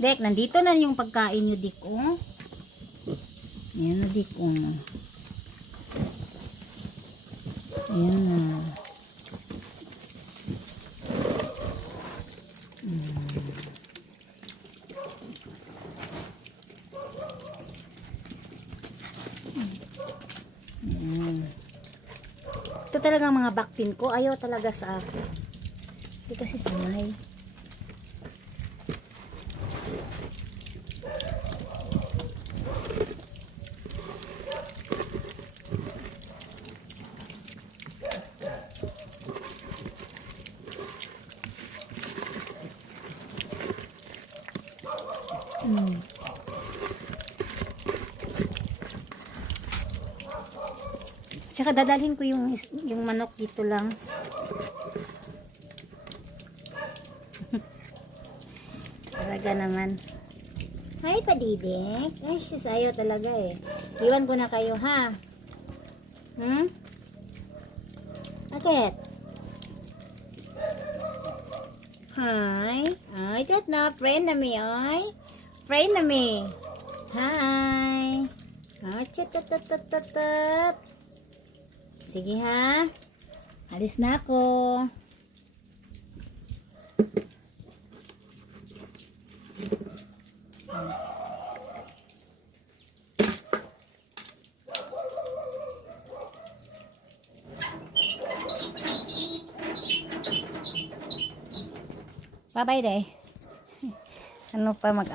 Dek, nandito na yung pagkain nyo, Dik, oh. Ayan na, Dik, oh. Ayan na. Ito talaga mga baktin ko. Ayaw talaga sa akin. Hindi kasi sanay. Mm. Tsaka dadalhin ko yung yung manok dito lang. talaga naman. Hi, padidek. Ay, sus, ayaw talaga eh. Iwan ko na kayo, ha? Hmm? Bakit? Hi. Ay, kat na. Friend na mi, ay. Friend na mi. Hi. Tat, tat. Sige ha. Alis na ako. Bye-bye day. Ano pa mag